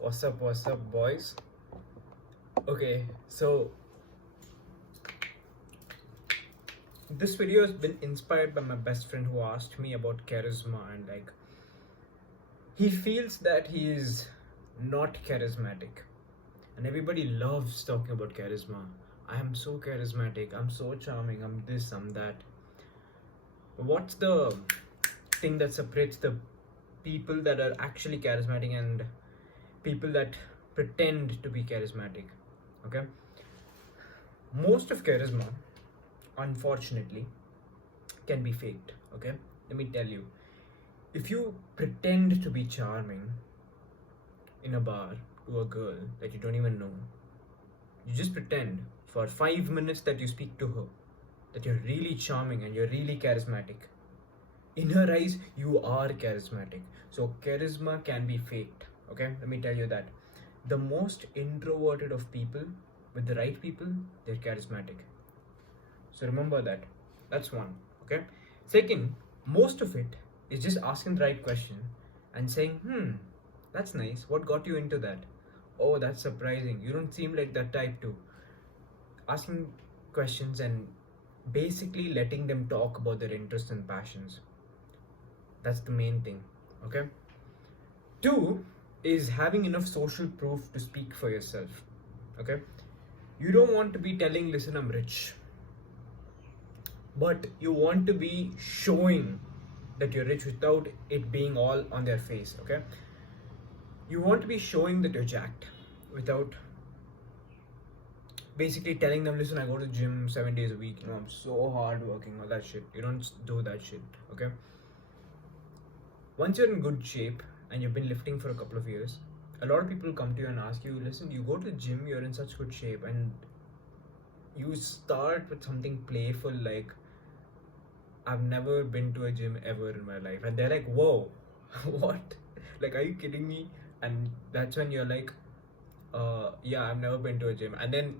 What's up, boys? Okay, so this video has been inspired by my best friend who asked me about charisma, and like, he feels that he is not charismatic, and everybody loves talking about charisma. I am so charismatic, I'm so charming, I'm this, I'm that. But what's the thing that separates the people that are actually charismatic and people that pretend to be charismatic? Okay, most of charisma, unfortunately, can be faked. Okay, let me tell you, if you pretend to be charming in a bar to a girl that you don't even know, you just pretend for 5 minutes that you speak to her, that you're really charming and you're really charismatic. In her eyes, you are charismatic. So charisma can be faked. Okay, let me tell you that the most introverted of people, with the right people, they're charismatic. So remember that. That's one. Okay. Second, most of it is just asking the right question and saying, that's nice. What got you into that? Oh, that's surprising. You don't seem like that type too. Asking questions and basically letting them talk about their interests and passions. That's the main thing. Okay. Two is having enough social proof to speak for yourself. Okay. You don't want to be telling, listen, I'm rich, but you want to be showing that you're rich without it being all on their face. Okay, you want to be showing that you're jacked without basically telling them, listen, I go to the gym 7 days a week, I'm so hard working, all that shit. You don't do that shit. Okay, once you're in good shape and you've been lifting for a couple of years, a lot of people come to you and ask you, listen, you go to the gym, you're in such good shape, and you start with something playful like, I've never been to a gym ever in my life. And they're like, whoa, what? Like, are you kidding me? And that's when you're like, yeah, I've never been to a gym. And then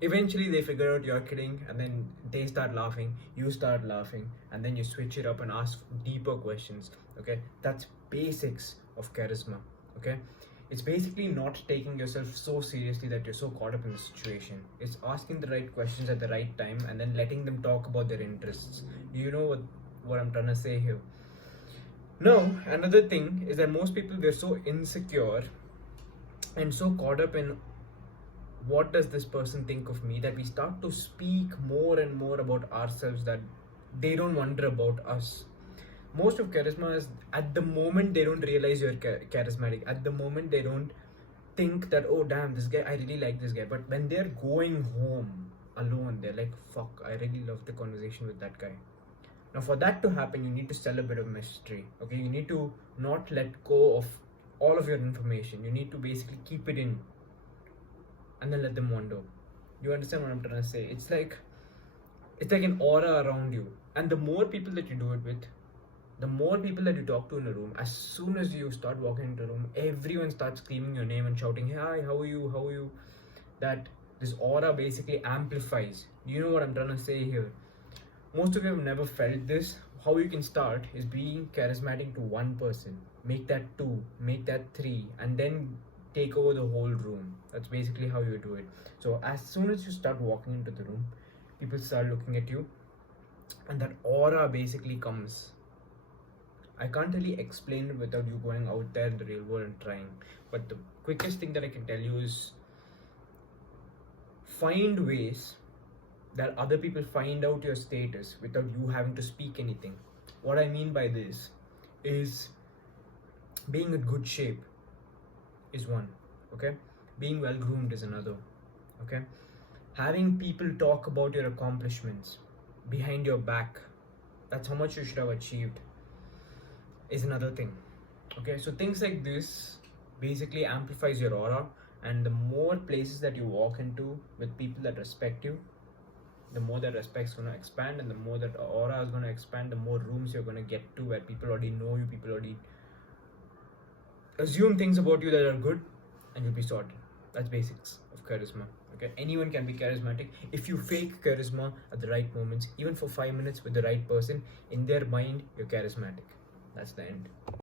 eventually they figure out you're kidding, and then they start laughing, you start laughing, and then you switch it up and ask deeper questions. Okay, that's basics of charisma. Okay, it's basically not taking yourself so seriously that you're so caught up in the situation. It's asking the right questions at the right time and then letting them talk about their interests. Do you know what I'm trying to say here? Now, another thing is that most people, we're so insecure and so caught up in what does this person think of me, that we start to speak more and more about ourselves, that they don't wonder about us. Most of charisma is, at the moment they don't realize you're charismatic, at the moment they don't think that, oh damn, this guy, I really like this guy. But when they're going home alone, they're like, fuck, I really love the conversation with that guy. Now for that to happen, you need to sell a bit of mystery. Okay, you need to not let go of all of your information. You need to basically keep it in and then let them wonder. You understand what I'm trying to say? It's like an aura around you, and the more people that you do it with, the more people that you talk to in a room, as soon as you start walking into a room, everyone starts screaming your name and shouting, hey, hi, how are you, how are you? That this aura basically amplifies. You know what I'm trying to say here? Most of you have never felt this. How you can start is being charismatic to one person, make that two, make that three, and then take over the whole room. That's basically how you do it. So as soon as you start walking into the room, people start looking at you, and that aura basically comes. I can't really explain it without you going out there in the real world and trying. But the quickest thing that I can tell you is find ways that other people find out your status without you having to speak anything. What I mean by this is being in good shape is one. Okay, being well groomed is another. Okay, having people talk about your accomplishments behind your back, that's how much you should have achieved, is another thing. Okay, so things like this basically amplifies your aura, and the more places that you walk into with people that respect you, the more that respect's going to expand, and the more that aura is going to expand, the more rooms you're going to get to where people already know you, people already assume things about you that are good, and you'll be sorted. That's basics of charisma. Okay, anyone can be charismatic if you fake charisma at the right moments, even for 5 minutes with the right person. In their mind, you're charismatic. That's the end.